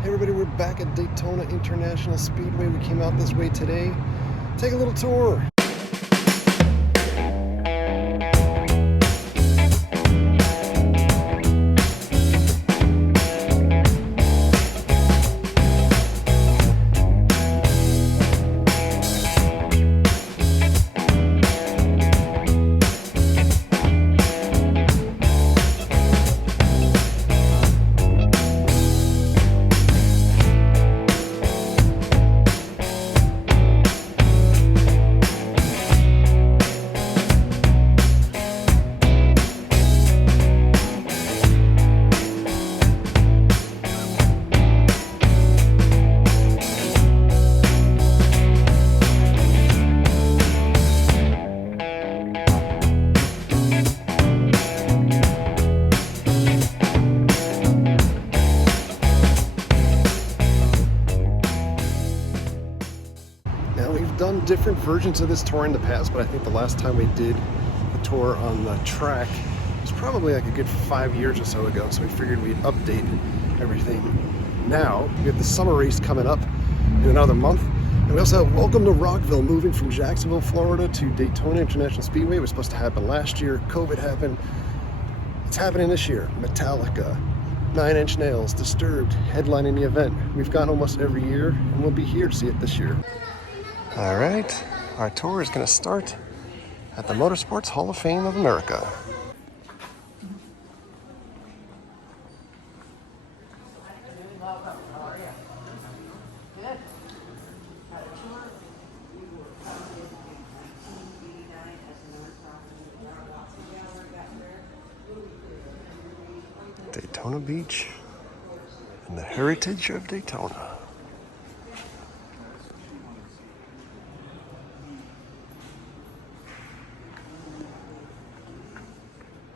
Hey everybody, we're back at Daytona International Speedway. We came out this way today. Take a little tour. Now, we've done different versions of this tour in the past, but I think the last time we did the tour on the track was probably like a good 5 years or so ago, so we figured we'd update everything. Now, we have the summer race coming up in another month, and we also have Welcome to Rockville, moving from Jacksonville, Florida to Daytona International Speedway. It was supposed to happen last year, COVID happened. It's happening this year. Metallica, 9 Inch Nails, Disturbed, headlining the event. We've gone almost every year, and we'll be here to see it this year. All right, our tour is going to start at the Motorsports Hall of Fame of America. Daytona Beach and the heritage of Daytona.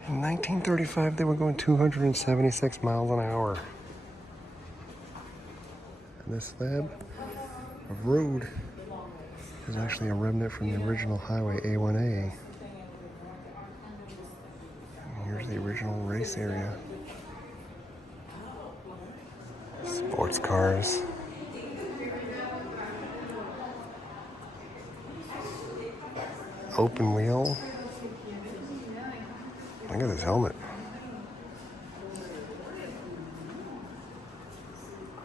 In 1935, they were going 276 miles an hour. And this slab of road is actually a remnant from the original highway A1A. And here's the original race area. Sports cars. Open wheel. Look at this helmet.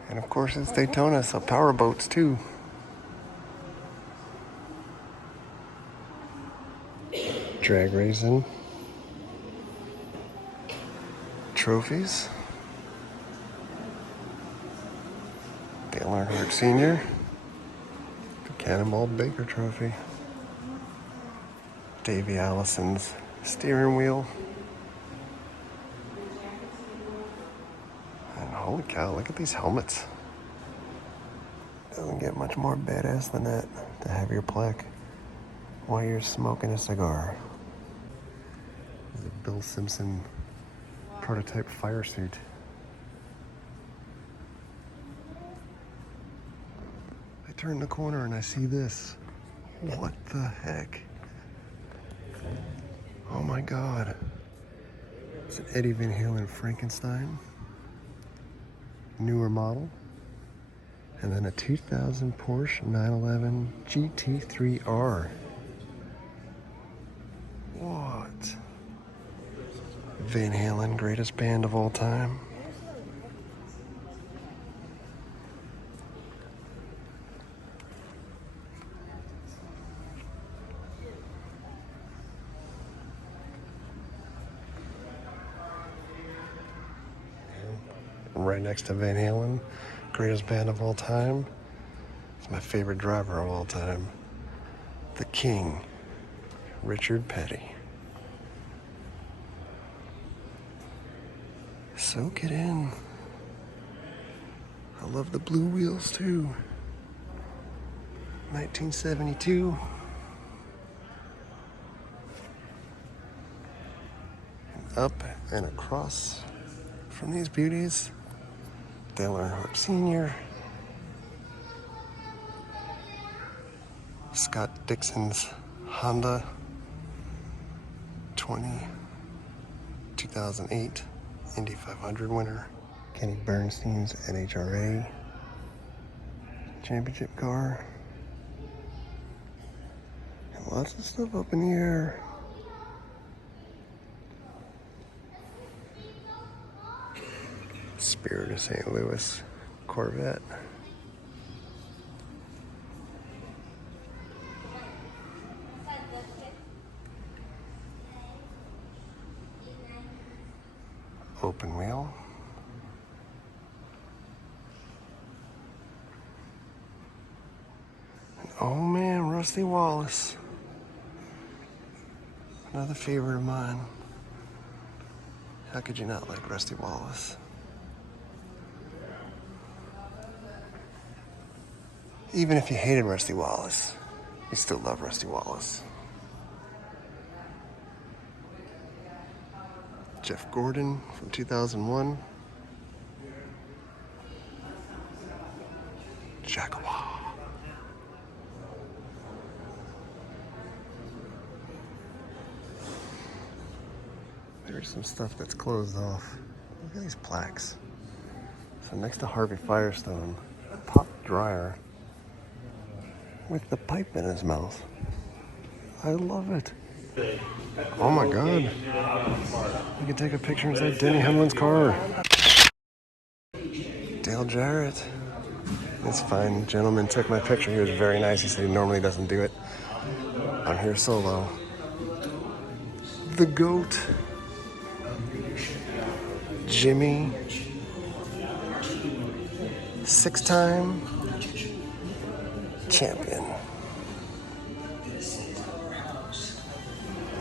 And of course it's Daytona, so power boats too. Drag racing. Trophies. Dale Earnhardt Sr. The Cannonball Baker Trophy. Davey Allison's steering wheel. And holy cow, look at these helmets. Doesn't get much more badass than that to have your plaque while you're smoking a cigar. This is a Bill Simpson prototype fire suit. I turn the corner and I see this. What the heck? Oh my God. It's an Eddie Van Halen Frankenstein. Newer model. And then a 2000 Porsche 911 GT3R. What? Van Halen, greatest band of all time. Right next to Van Halen, greatest band of all time. It's my favorite driver of all time. The King, Richard Petty. Soak it in. I love the blue wheels too. 1972. And up and across from these beauties, Dale Earnhardt Sr., Scott Dixon's Honda 2008 Indy 500 winner, Kenny Bernstein's NHRA championship car. And lots of stuff up in the air. Spirit of St. Louis Corvette. Open wheel. And oh man, Rusty Wallace. Another favorite of mine. How could you not like Rusty Wallace? Even if you hated Rusty Wallace, you still love Rusty Wallace. Jeff Gordon from 2001. Jaguar. There's some stuff that's closed off. Look at these plaques. So next to Harvey Firestone, Pop Dryer with the pipe in his mouth. I love it. Oh my God. You can take a picture inside Denny Hamlin's car. Dale Jarrett. This fine gentleman took my picture. He was very nice. He said he normally doesn't do it. I'm here solo. The GOAT. Jimmy. 6-time champion.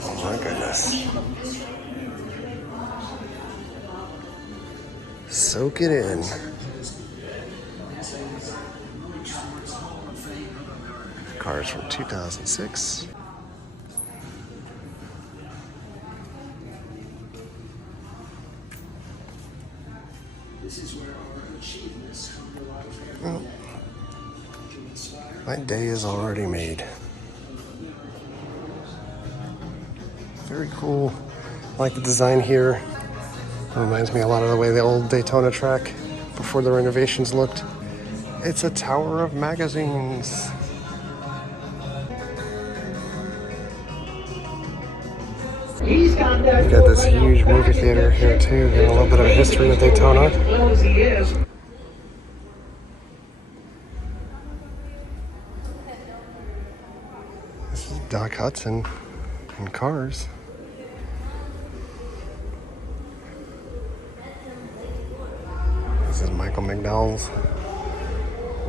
Oh my goodness. Soak it in. Cars from 2006. Well, my day is already made. Very cool. I like the design here. It reminds me a lot of the way the old Daytona track before the renovations looked. It's a tower of magazines. You got this huge movie theater here too, getting a little bit of a history of Daytona. This is Doc Hudson in Cars. This is Michael McDowell's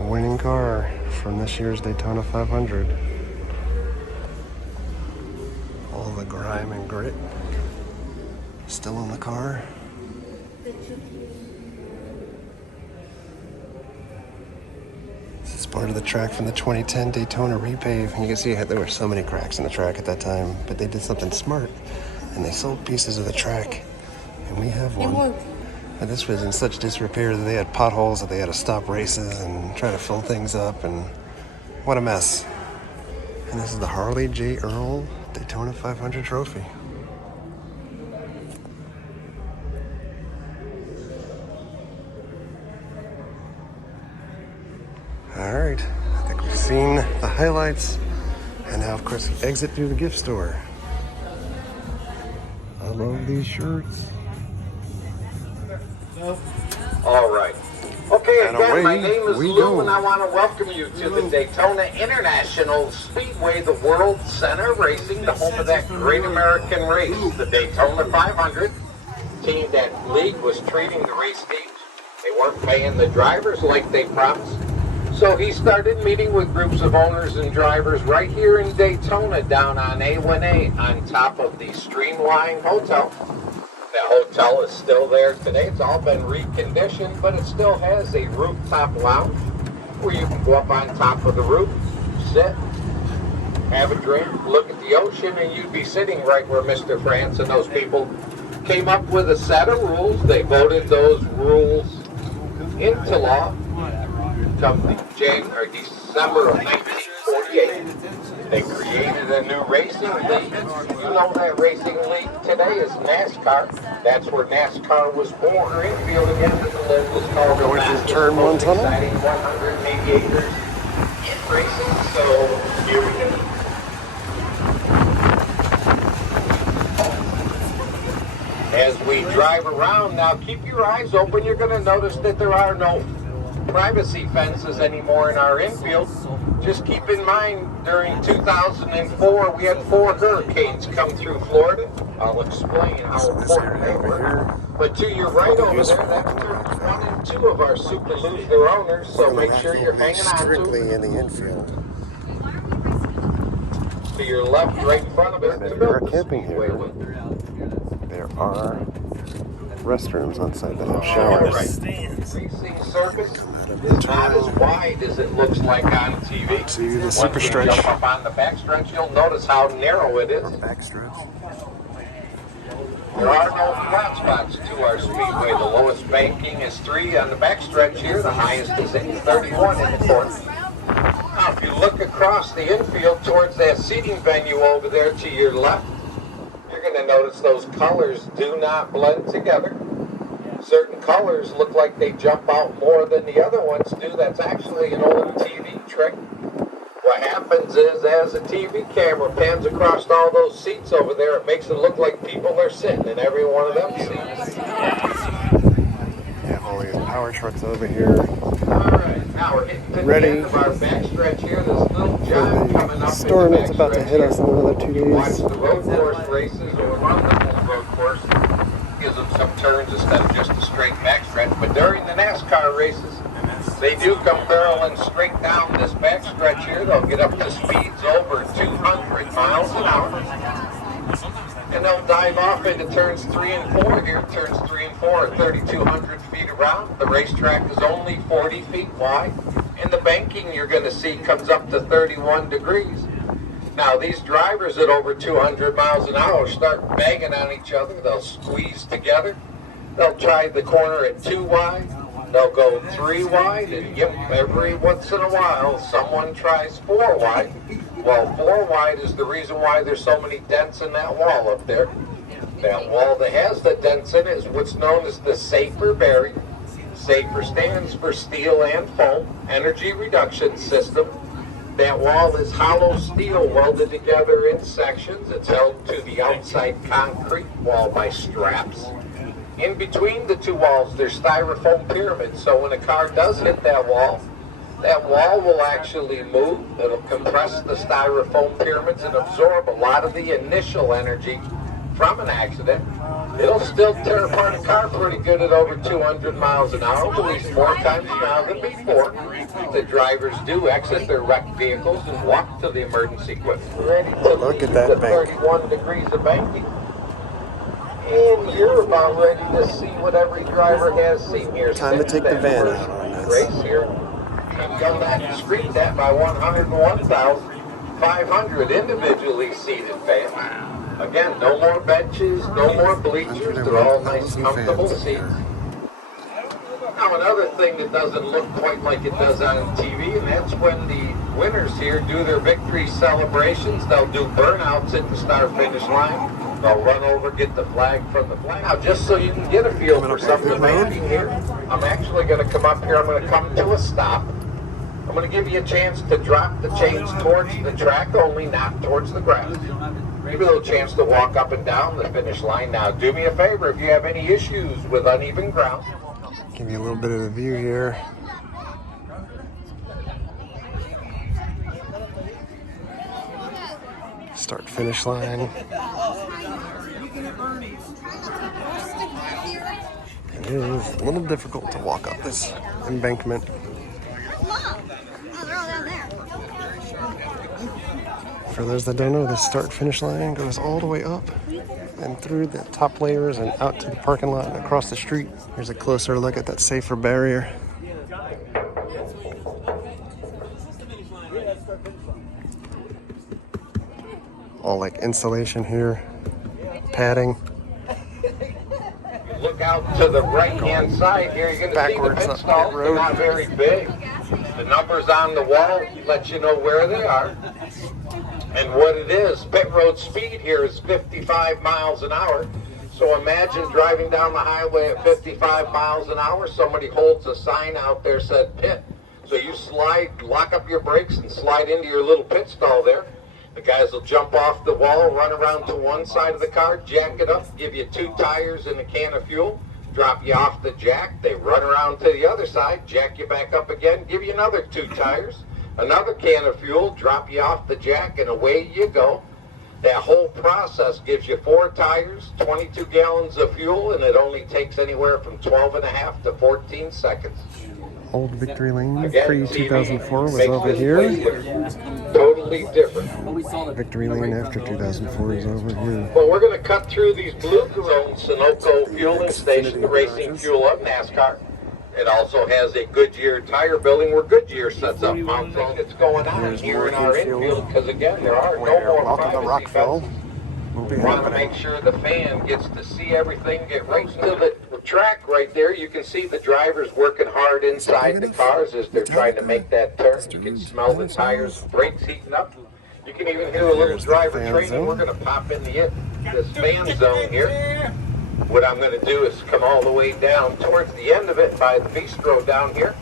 winning car from this year's Daytona 500. All the grime and grit still in the car. This is part of the track from the 2010 Daytona repave. And you can see there were so many cracks in the track at that time, but they did something smart and they sold pieces of the track, and we have one. And this was in such disrepair that they had potholes that they had to stop races and try to fill things up, and what a mess. And this is the Harley J. Earl Daytona 500 trophy. All right, I think we've seen the highlights, and now of course we exit through the gift store. I love these shirts. All right. Okay, again, my name is Lou, and I want to welcome you to the Daytona International Speedway, the World Center Racing, the home of that great American race, the Daytona 500. Team that league was treating the race teams. They weren't paying the drivers like they promised. So he started meeting with groups of owners and drivers right here in Daytona, down on A1A, on top of the Streamline Hotel. That hotel is still there today. It's all been reconditioned, but it still has a rooftop lounge where you can go up on top of the roof, sit, have a drink, look at the ocean, and you'd be sitting right where Mr. France and those people came up with a set of rules. They voted those rules into law come December of 19 1948. They created a new racing league. You know that racing league today is NASCAR. That's where NASCAR was born. Our infield again is called the Going fastest, through turn one most tunnel. exciting 180 acres in racing. So here we go. As we drive around, now keep your eyes open. You're going to notice that there are no privacy fences anymore in our infield. Just keep in mind, during 2004, we had 4 hurricanes come through Florida. I'll explain how important they were. But to your right over there, that's turns 1 and 2 of our Super Loser owners, so make sure you're hanging on to Strictly them. in the infield. To your left, right in front of us, And if the you are Built camping Speedway here, with. there are restrooms on site that have All showers. right. Racing circus is not as wide as it looks like on TV. See the Once super we stretch. jump up on the backstretch, you'll notice how narrow it is. Backstretch. There are no flat spots to our speedway. The lowest banking is 3 on the backstretch here. The highest is 31 in the corner. Now, if you look across the infield towards that seating venue over there to your left, you're going to notice those colors do not blend together. Certain colors look like they jump out more than the other ones do. That's actually an old TV trick. What happens is, as a TV camera pans across all those seats over there, it makes it look like people are sitting in every one of them seats. You have all these power trucks over here. Alright, now we're getting to the Ready end of our backstretch here. This little jog coming up Storm in that's the about to hit us in another 2 You watch days. the road course races or run the whole road course. Gives them some turns instead of just a straight backstretch. But during the NASCAR races, they do come barreling straight down this backstretch here. They'll get up to speeds over 200 miles an hour. And they'll dive off into turns 3 and 4 here. Turns 3 and 4 are 3,200 feet around. The racetrack is only 40 feet wide. And the banking you're going to see comes up to 31 degrees. Now, these drivers at over 200 miles an hour start banging on each other. They'll squeeze together. They'll try the corner at 2 wide. They'll go 3 wide, and yep, every once in a while, someone tries 4 wide. Well, 4 wide is the reason why there's so many dents in that wall up there. That wall that has the dents in it is what's known as the safer barrier. SAFER stands for steel and foam, energy reduction system. That wall is hollow steel welded together in sections. It's held to the outside concrete wall by straps. In between the 2 walls, there's styrofoam pyramids, so when a car does hit that wall will actually move. It'll compress the styrofoam pyramids and absorb a lot of the initial energy from an accident. It'll still tear apart a car pretty good at over 200 miles an hour, at least 4 times now than before. The drivers do exit their wrecked vehicles and walk to the emergency equipment. Ready to Look at leave that the bank. 31 degrees of banking. And you're about ready to see what every driver has seen here. Time to take the van out on this. Race here. And come back and screen that by 101,500 individually seated fans. Again, no more benches, no more bleachers. They're all nice, comfortable seats. Now, another thing that doesn't look quite like it does on TV, and that's when the winners here do their victory celebrations. They'll do burnouts at the start-finish line. They'll run over, get the flag from the flag. Now, just so you can get a feel for some of the banking here, I'm actually going to come up here. I'm going to come to a stop. I'm going to give you a chance to drop the chains towards the track only, not towards the grass. Maybe a little chance to walk up and down the finish line. Now, do me a favor, if you have any issues with uneven ground. Give you a little bit of a view here. Start finish line. It is a little difficult to walk up this embankment. For those that don't know, the start finish line goes all the way up and through the top layers and out to the parking lot and across the street. Here's a closer look at that safer barrier. All like insulation here, padding. Look out to the right-hand side here. You're going to see the pit stalls. They're not very big. The numbers on the wall let you know where they are and what it is. Pit road speed here is 55 miles an hour. So imagine driving down the highway at 55 miles an hour. Somebody holds a sign out there said pit. So you slide, lock up your brakes and slide into your little pit stall there. The guys will jump off the wall, run around to one side of the car, jack it up, give you 2 tires and a can of fuel, drop you off the jack. They run around to the other side, jack you back up again, give you another 2 tires, another can of fuel, drop you off the jack, and away you go. That whole process gives you 4 tires, 22 gallons of fuel, and it only takes anywhere from 12.5 to 14 seconds. Old Victory Lane, pre-2004 was over here. Totally different. Victory Lane after 2004 is over here. Well, we're going to cut through these blue zones, Sunoco Fueling Station, Racing Fuel Up NASCAR. It also has a Goodyear tire building where Goodyear sets up mounting that's going on here in our infield, because again, there are no more Welcome to Rockville. We want to make sure the fan gets to see everything, get right to the track right there. You can see the drivers working hard inside the cars as they're trying to make that turn. You can smell the tires, brakes heating up. You can even hear a little driver training. We're going to pop in this fan zone here. What I'm going to do is come all the way down towards the end of it by the bistro down here.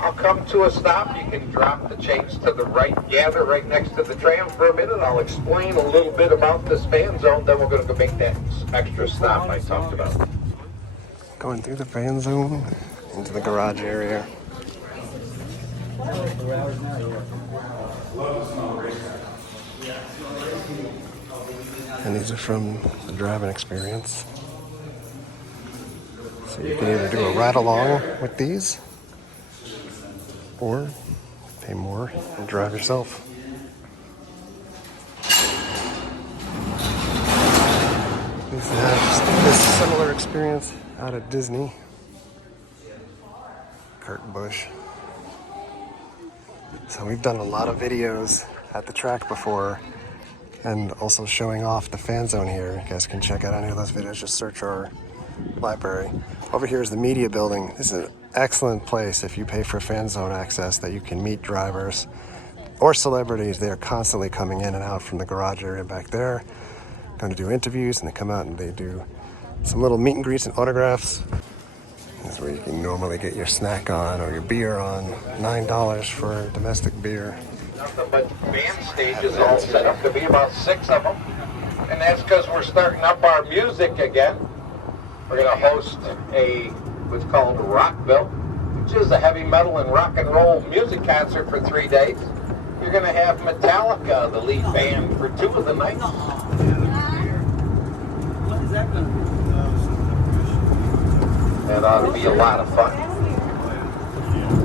I'll come to a stop. You can drop the chains to the right, gather right next to the tram for a minute. I'll explain a little bit about this fan zone, then we're going to go make that extra stop I talked about. Going through the fan zone into the garage area. And these are from the driving experience. So you can either do a ride along with these, or pay more and drive yourself. These have this similar experience out at Disney. Kurt Busch. So we've done a lot of videos at the track before, and also showing off the fan zone here. You guys can check out any of those videos, just search our library. Over here is the media building. This is an excellent place if you pay for fan zone access, that you can meet drivers or celebrities. They are constantly coming in and out from the garage area back there, going to do interviews, and they come out and they do some little meet and greets and autographs. This is where you can normally get your snack on or your beer on. $9 for domestic beer. Nothing but band stages all set up to be about 6 of them. And that's because we're starting up our music again. We're going to host what's called Rockville, which is a heavy metal and rock and roll music concert for 3 days. You're going to have Metallica, the lead band, for 2 of the nights. What is that going to be? That ought to be a lot of fun.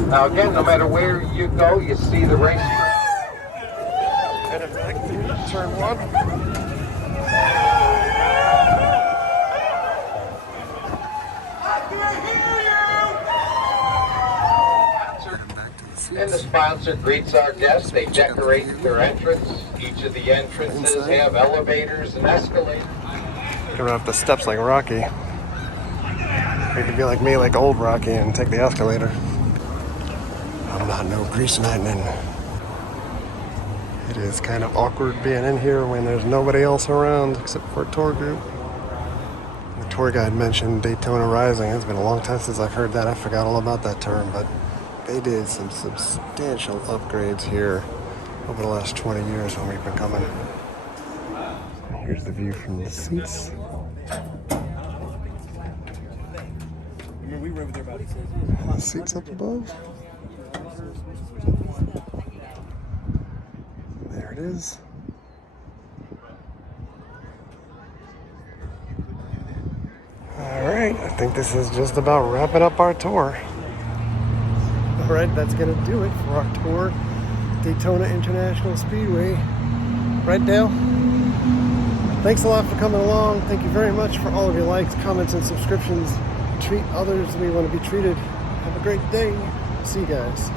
Now again, no matter where you go, you see the race. Headed back to turn 1. And the sponsor greets our guests. They decorate their entrance. Each of the entrances have elevators and escalators. You run up the steps like Rocky. You could be like me, like old Rocky, and take the escalator. I'm not no grease lightning. It is kind of awkward being in here when there's nobody else around except for a tour group. The tour guide mentioned Daytona Rising. It's been a long time since I've heard that. I forgot all about that term, but they did some substantial upgrades here over the last 20 years when we've been coming. Here's the view from the seats. The seats up above. There it is. Alright, I think this is just about wrapping up our tour. Alright, that's going to do it for our tour. Daytona International Speedway. Right, Dale? Thanks a lot for coming along. Thank you very much for all of your likes, comments, and subscriptions. Treat others the way you want to be treated. Have a great day. See you guys.